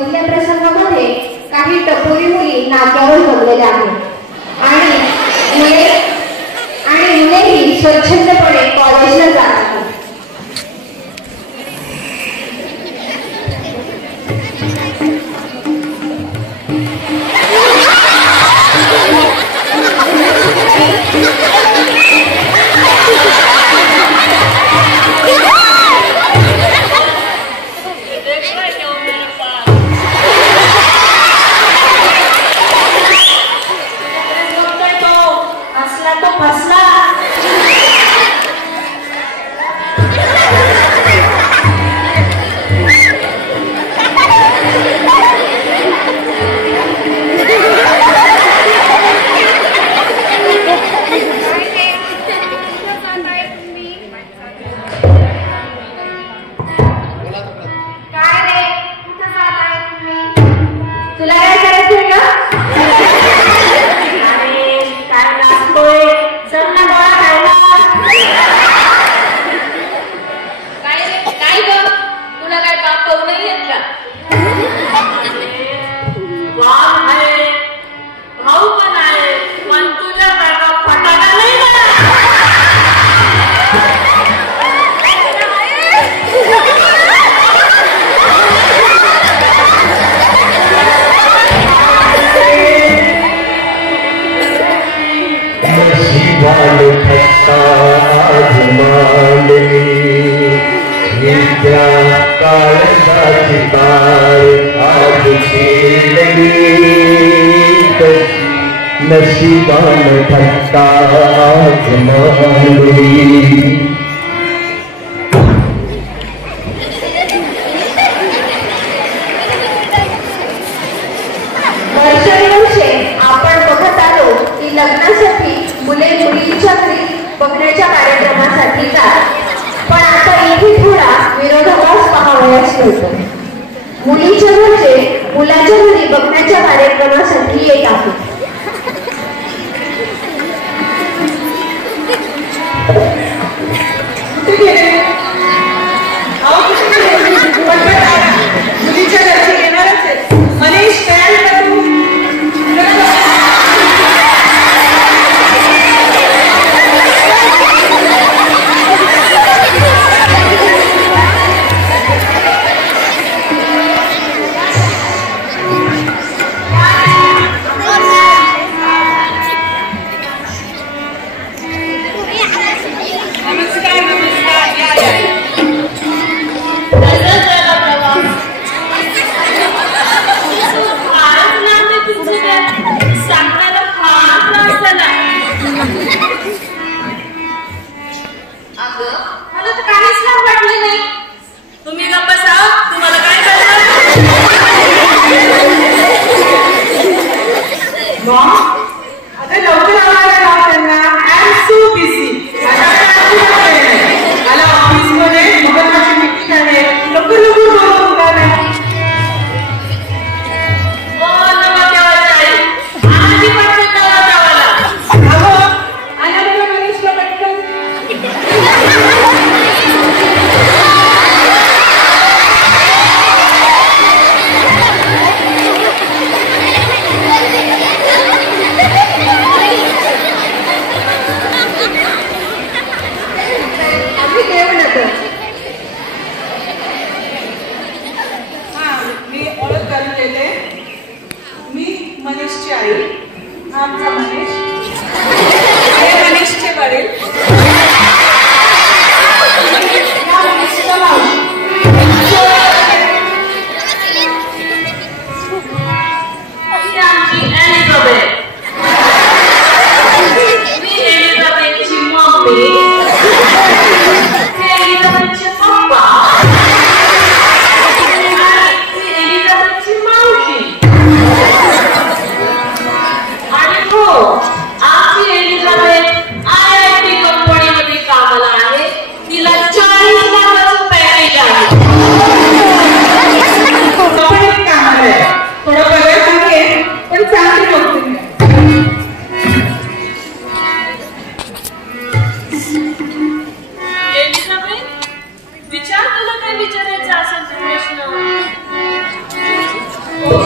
पहिल्या प्रसंगामध्ये काही टपोरी मुली नाक्यावर जमलेल्या आहेत आणि मुलेही स्वच्छंदपणे कॉलेजला जात आहेत. नसीबान ठट्टा आजमाली वर्षानुवर्षे आपण बघत आलो की लग्नासाठी मुले मुलींच्या घरी बघण्याच्या कार्यक्रमासाठी जात, पण आता इथे थोडा विरोधाभास पाहावयास मिळतो. मुलीच्या घरचे मुलाच्या घरी बघण्याच्या कार्यक्रमासाठी येत आहेत. मुलीच्या घरचे येणारच आहे. मनीष तयार करू.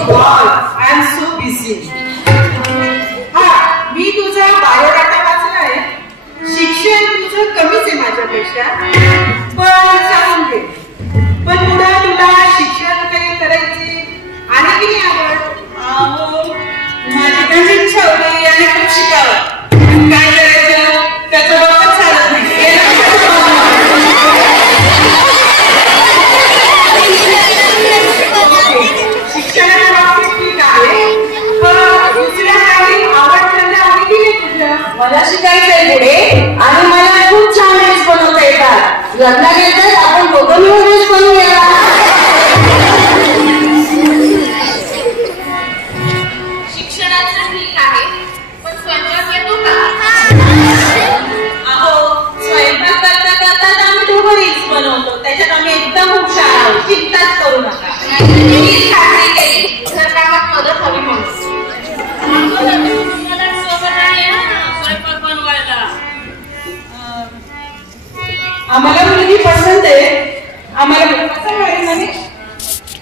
God, I am so busy. हा, मी तुझा बायोडाटा वाचलाय. शिक्षण तुझं कमीच आहे माझ्यापेक्षा, पण चालून घे. पण पुढे तुला शिक्षण काही करायची आणि किती आवड? माझी पण इच्छा होती आणि खूप शिकावं. काय करायचं त्याचं डोकंच चालत नाही. शिक्षणाच्या बाबतीत ठीक आहे, पण दुसऱ्या काही आवड त्यांना आवडती नाही तुझ्या? मला शिकायचंय पुढे आणि मला खूप छान ड्रेस बनवता येतात. लग्नानंतर आपण दोघं मिळून ड्रेस बनवूया. शिक्षणाचं ठीक आहे, पण स्वयंपाक येतो का? अहो, स्वयंपाक करता करता आम्ही दोघं रील्स बनवतो. त्याच्यात आम्ही एकदम हुशार आहोत. चिंताच करू नका. मी खात्री केली घरकामात मदत हवी म्हणून. स्वयंपाक बनवायला आम्हाला मुलगी पसंत आहे. आम्हाला पसंत आहे म्हणे.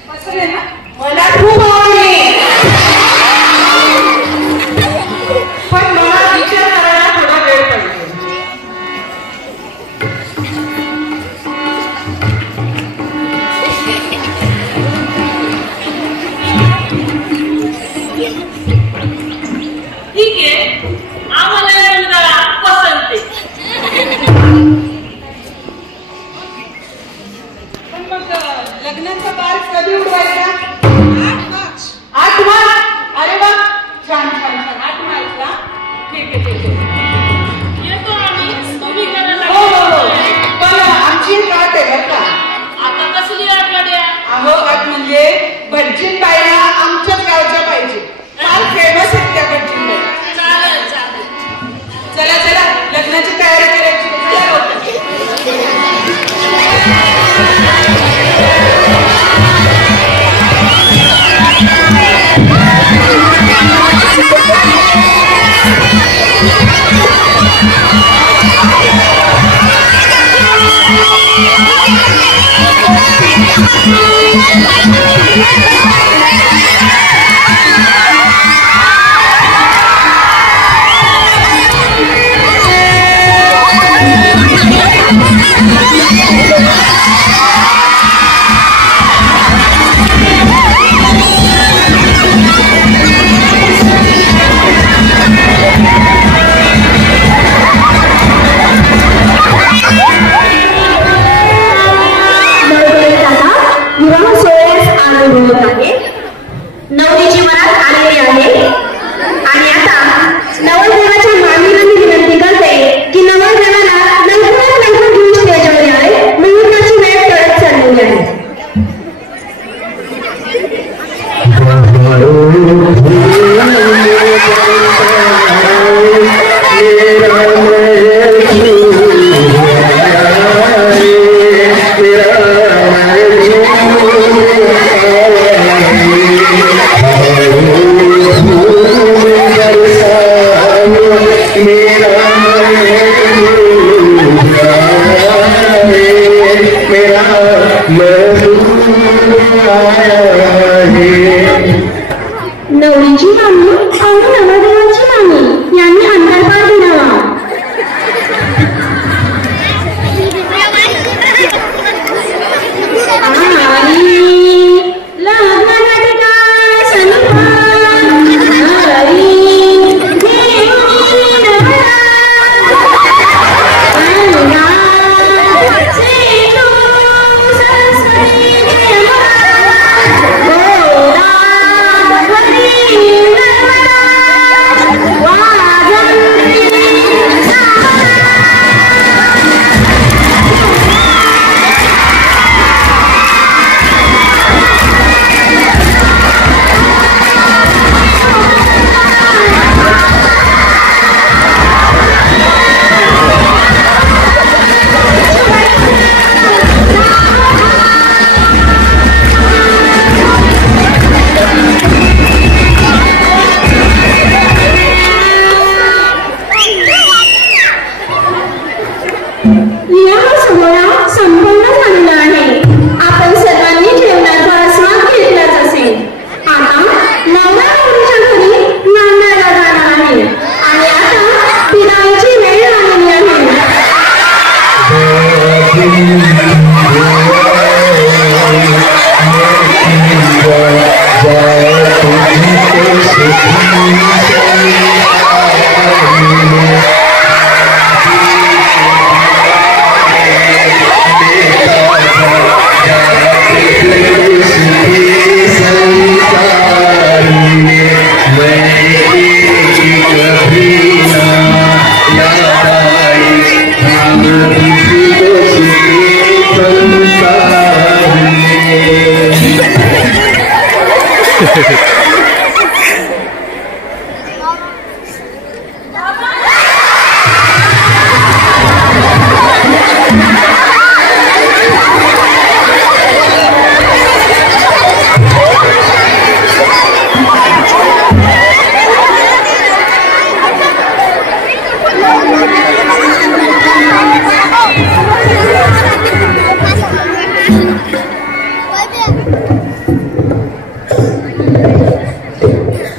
पसंत आहे ना? मला खूप आवडली. पण मला विचार करायला थोडा वेळ पाहिजे. ठीक आहे, आम्हाला या मुलाला पसंत आहे. पण मग लग्नाचा बार कधी उडवायचा? 8 मार्च. अरे वा, छान छान छान. 8 मार्चला. ठीक आहे ठीक आहे. येतो आम्ही. तुम्ही करायला हो हो हो. पण आमची एक अट आहे बरं का. आता कसली आठवड्या? अहो, अट म्हणजे भटजीन बाईला आमच्याच गावच्या पाहिजे. फार फेमस आहेत त्या भटजीन बाई. चालेल चालेल. चला चला, लग्नाची तयारी करायची. चला लवकर. नवरीची मनात आलेली आहे आणि आता नवरदेवाच्या मामीला मी विनंती करते की नवरदेवाला लवकरात लवकर घेऊन स्टेजवर यावे, मुहूर्ताची वेळ टळत चाललेली आहे. नवरीची मामी आणि नवरदेवाची मामी यांनी अंतरपार दिला.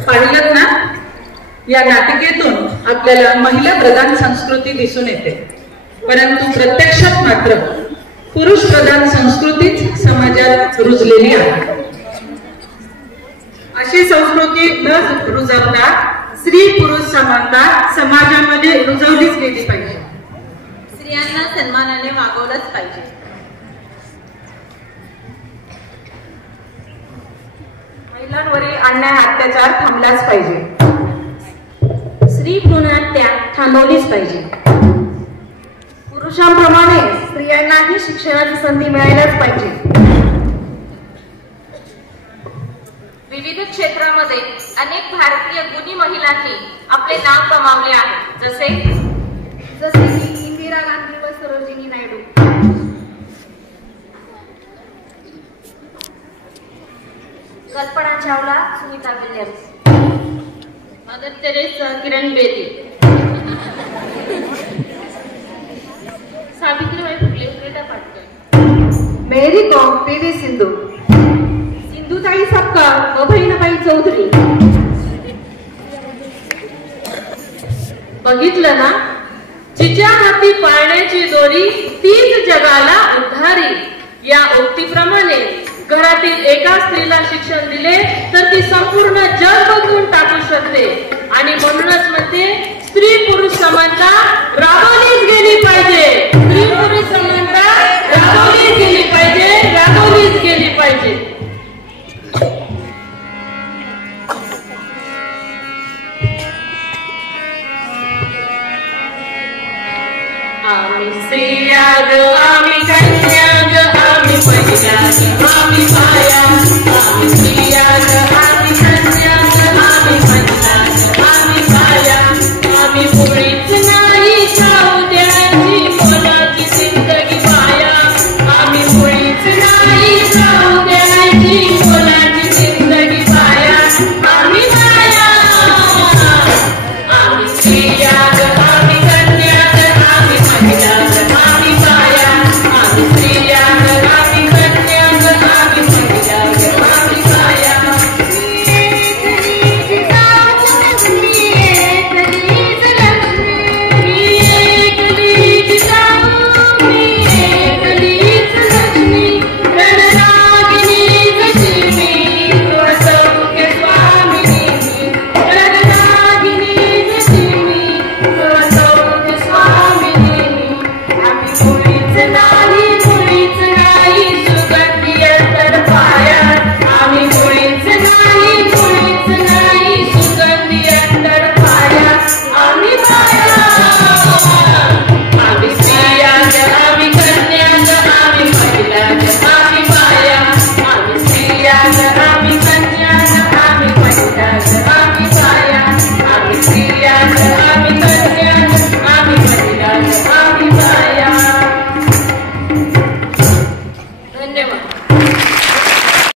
पाहिलं ना, या नाटिकेतून आपल्याला महिला प्रधान संस्कृती दिसून येते, परंतु प्रत्यक्षात मात्र पुरुष प्रधान संस्कृतीच समाजात रुजलेली आहे. अशी संस्कृती न रुजवता स्त्री पुरुष समानता समाजामध्ये रुजवलीच गेली पाहिजे. स्त्रियांना सन्मानाने वागवलंच पाहिजे. महिलांवरील अन्याय अत्याचार थांबलाच पाहिजे. स्त्री भ्रूण हत्या थांबवलीच पाहिजे. पुरुषांप्रमाणे स्त्रियांनाही शिक्षणाची संधी मिळायलाच पाहिजे. विविध क्षेत्रामध्ये अनेक भारतीय गुणी महिलांनी आपले नाव कमावले आहे, जसे की इंदिरा गांधी व Sarojini Naidu. Kalpana Chawla, Sunita Williams, mother Theresa, Kiran Bedi, Savitribai Phule, Preeta Patkar, मेरी कॉम, पी.व्ही. सिंधू, सिंधुताई सपकाळ व बहिणाबाई चौधरी. बघितलं ना, जिच्या हाती पाळण्याची दोरी तीच जगाला उद्धारी, या उक्तीप्रमाणे घरातील एका स्त्रीला शिक्षण दिले तर ती संपूर्ण जग बदलून टाकू शकते. आणि म्हणूनच म्हणते, स्त्री पुरुष समानता राबवलीच गेली पाहिजे. स्त्री पुरुष समानता राबवलीच गेली पाहिजे, राबवलीच गेली पाहिजे. आम्ही स्त्रिया ग, आम्ही कन्या ग, आम्ही पहिल्या ग, आम्ही बाया, आम्ही